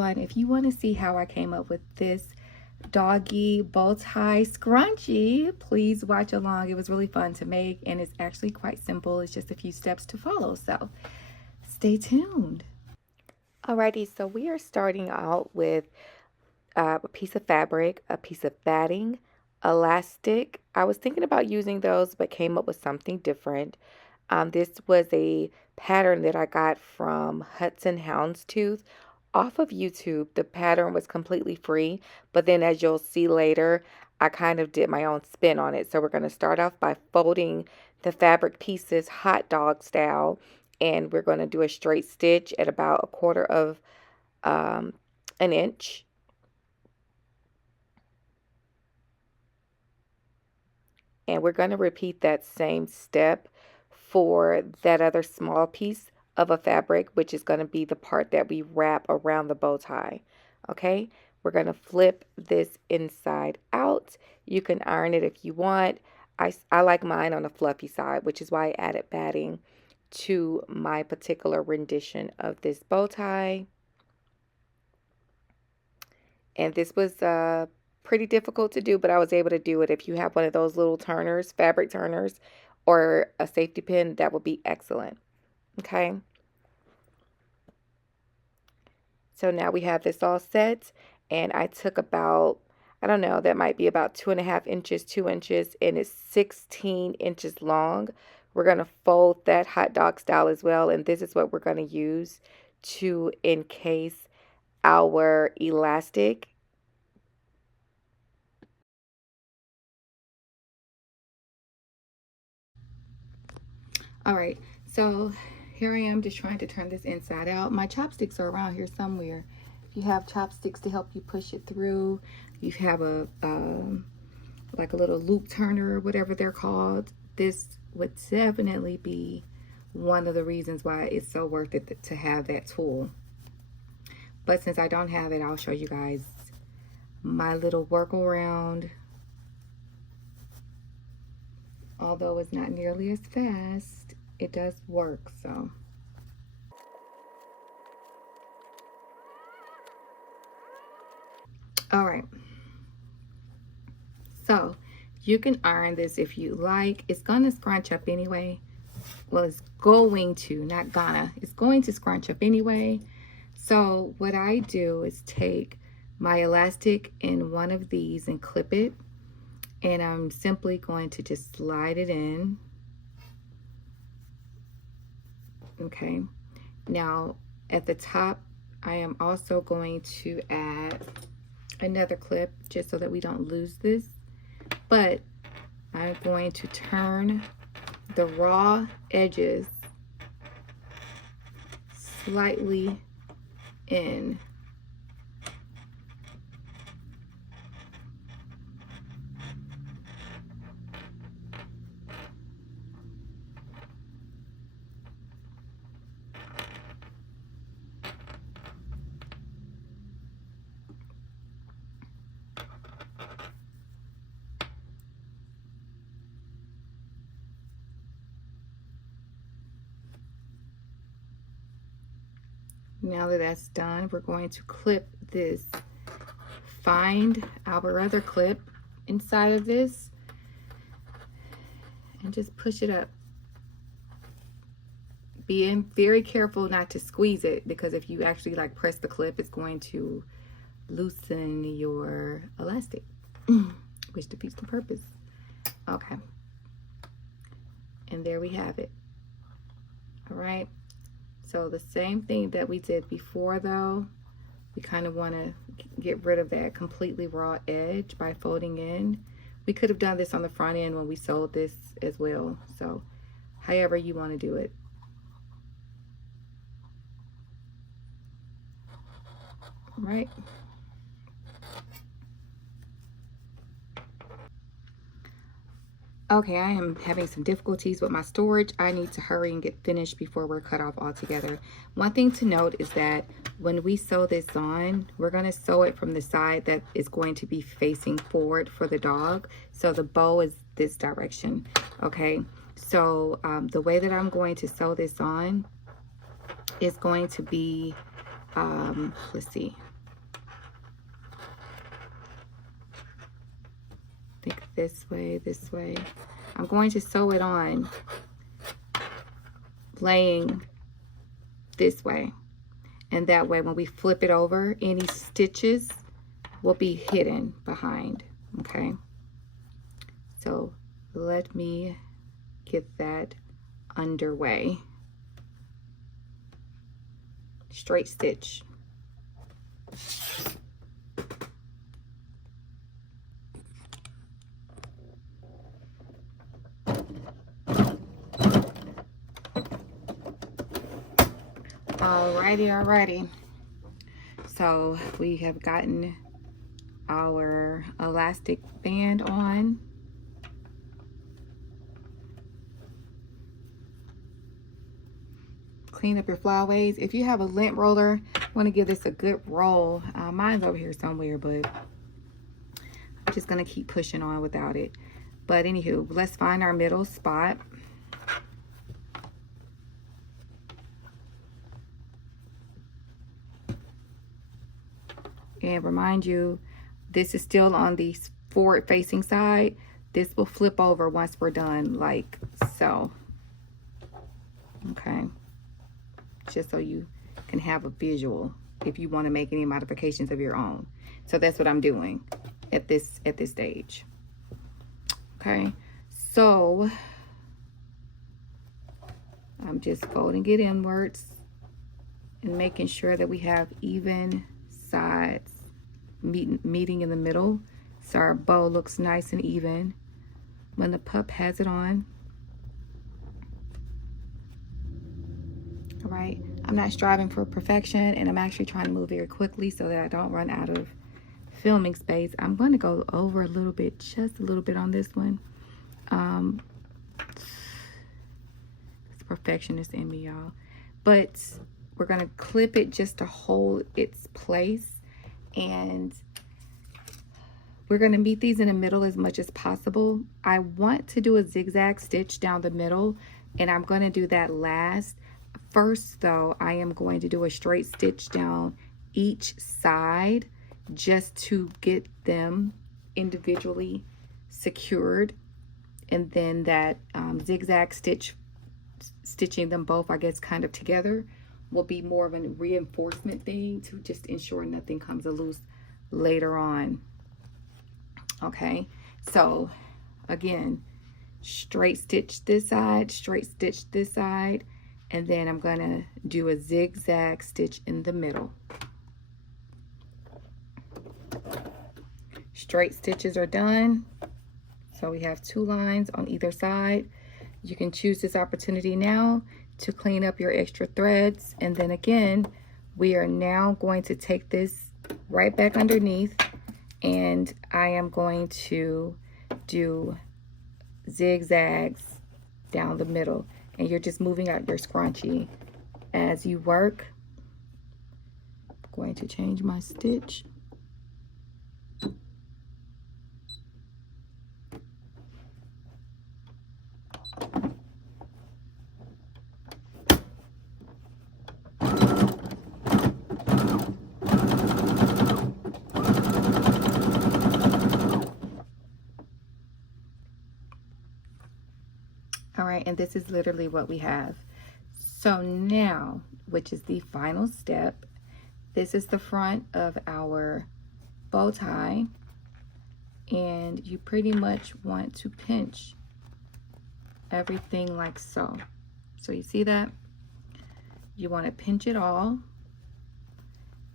one, if you want to see how I came up with this doggy bow tie scrunchie, please watch along. It was really fun to make, and it's actually quite simple. It's just a few steps to follow, so stay tuned. Alrighty, so we are starting out with a piece of fabric, a piece of batting, elastic. I was thinking about using those, but came up with something different. This was a pattern that I got from Hudson Houndstooth off of YouTube. The pattern was completely free, but then as you'll see later, I kind of did my own spin on it. So we're going to start off by folding the fabric pieces hot dog style, and we're going to do a straight stitch at about 1/4 of an inch. And we're going to repeat that same step for that other small piece of a fabric, which is going to be the part that we wrap around the bow tie. Okay, we're going to flip this inside out. You can iron it if you want. I like mine on the fluffy side, which is why I added batting to my particular rendition of this bow tie. And this was pretty difficult to do, but I was able to do it. If you have one of those little turners, fabric turners, or a safety pin, that would be excellent. Okay. So now we have this all set, and I took about, I don't know, that might be about 2.5 inches, 2 inches, and it's 16 inches long. We're going to fold that hot dog style as well, and this is what we're going to use to encase our elastic. All right, so here I am just trying to turn this inside out. My chopsticks are around here somewhere. If you have chopsticks to help you push it through, you have a like a little loop turner or whatever they're called, this would definitely be one of the reasons why it's so worth it to have that tool. But since I don't have it, I'll show you guys my little workaround. Although it's not nearly as fast, it does work, so. All right. So you can iron this if you like. It's gonna scrunch up anyway. Well, it's going to, not gonna. It's going to scrunch up anyway. So what I do is take my elastic in one of these and clip it. And I'm simply going to just slide it in. Okay. Now at the top, I am also going to add another clip just so that we don't lose this. But I'm going to turn the raw edges slightly in. Now that that's done, we're going to clip this. Find our other clip inside of this and just push it up. Being very careful not to squeeze it, because if you actually like press the clip, it's going to loosen your elastic, which defeats the purpose. Okay. And there we have it. All right. So the same thing that we did before, though, we kind of want to get rid of that completely raw edge by folding in. We could have done this on the front end when we sewed this as well. So however you want to do it. All right. Okay, I am having some difficulties with my storage. I need to hurry and get finished before we're cut off altogether. One thing to note is that when we sew this on, we're going to sew it from the side that is going to be facing forward for the dog. So the bow is this direction, okay? So the way that I'm going to sew this on is going to be, let's see, this way, this way. I'm going to sew it on, laying this way. And that way, when we flip it over, any stitches will be hidden behind, okay? So let me get that underway. Straight stitch. Alrighty. So we have gotten our elastic band on. Clean up your flyaways. If you have a lint roller, want to give this a good roll. Mine's over here somewhere, but I'm just gonna keep pushing on without it. But anywho, let's find our middle spot. And remind you, this is still on the forward facing side. This will flip over once we're done, like so. Okay. Just so you can have a visual if you want to make any modifications of your own. So that's what I'm doing at this stage. Okay. So I'm just folding it inwards and making sure that we have even sides meeting in the middle, so our bow looks nice and even when the pup has it on. All right, I'm not striving for perfection, and I'm actually trying to move very quickly so that I don't run out of filming space. I'm going to go over a little bit, just a little bit on this one. It's perfectionist in me, y'all, but we're going to clip it just to hold its place, and we're going to meet these in the middle as much as possible. I want to do a zigzag stitch down the middle, and I'm going to do that last. First, though, I am going to do a straight stitch down each side just to get them individually secured, and then that zigzag stitch, stitching them both, I guess, kind of together, will be more of a reinforcement thing to just ensure nothing comes loose later on. Okay, so again, straight stitch this side, straight stitch this side, and then I'm gonna do a zigzag stitch in the middle. Straight stitches are done. So we have 2 lines on either side. You can choose this opportunity now to clean up your extra threads. And then again, we are now going to take this right back underneath, and I am going to do zigzags down the middle. And you're just moving out your scrunchie as you work. I'm going to change my stitch. All right, and this is literally what we have. So now, which is the final step, this is the front of our bow tie, and you pretty much want to pinch everything like so. So you see that? You want to pinch it all,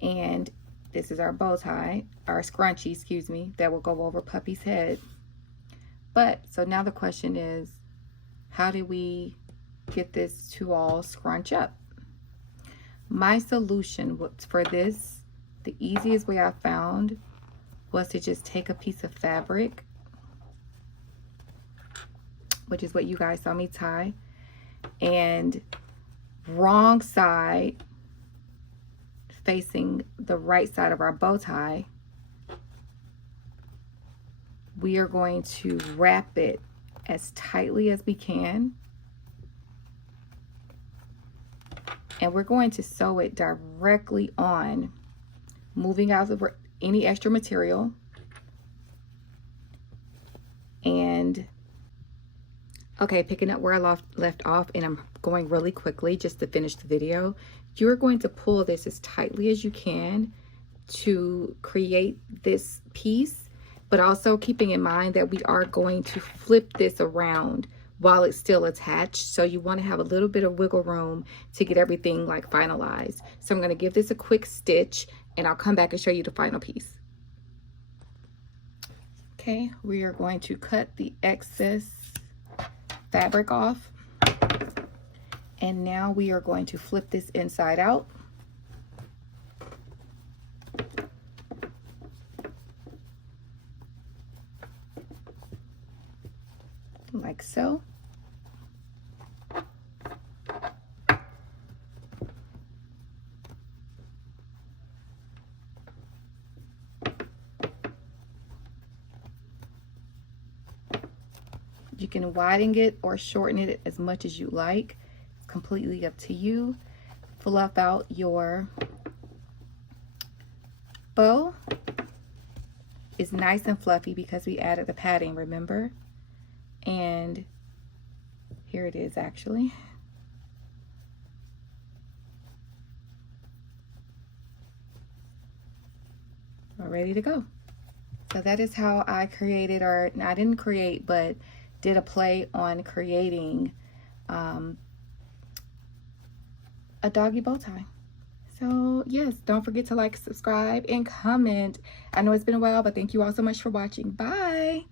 and this is our bow tie, our scrunchie, excuse me, that will go over Puppy's head. But, so now the question is, how do we get this to all scrunch up? My solution for this, the easiest way I found, was to just take a piece of fabric, which is what you guys saw me tie, and wrong side facing the right side of our bow tie, we are going to wrap it as tightly as we can, and we're going to sew it directly on, moving out of any extra material, And okay, picking up where I left off, and I'm going really quickly just to finish the video. You're going to pull this as tightly as you can to create this piece, but also keeping in mind that we are going to flip this around while it's still attached. So you want to have a little bit of wiggle room to get everything like finalized. So I'm going to give this a quick stitch and I'll come back and show you the final piece. Okay, we are going to cut the excess fabric off. And now we are going to flip this inside out. Like so. You can widen it or shorten it as much as you like. It's completely up to you. Fluff out your bow. It's nice and fluffy because we added the padding, remember? And here it is actually. We're ready to go. So that is how I created, or I didn't create, but did a play on creating a doggy bow tie. So yes, don't forget to like, subscribe, and comment. I know it's been a while, but thank you all so much for watching. Bye.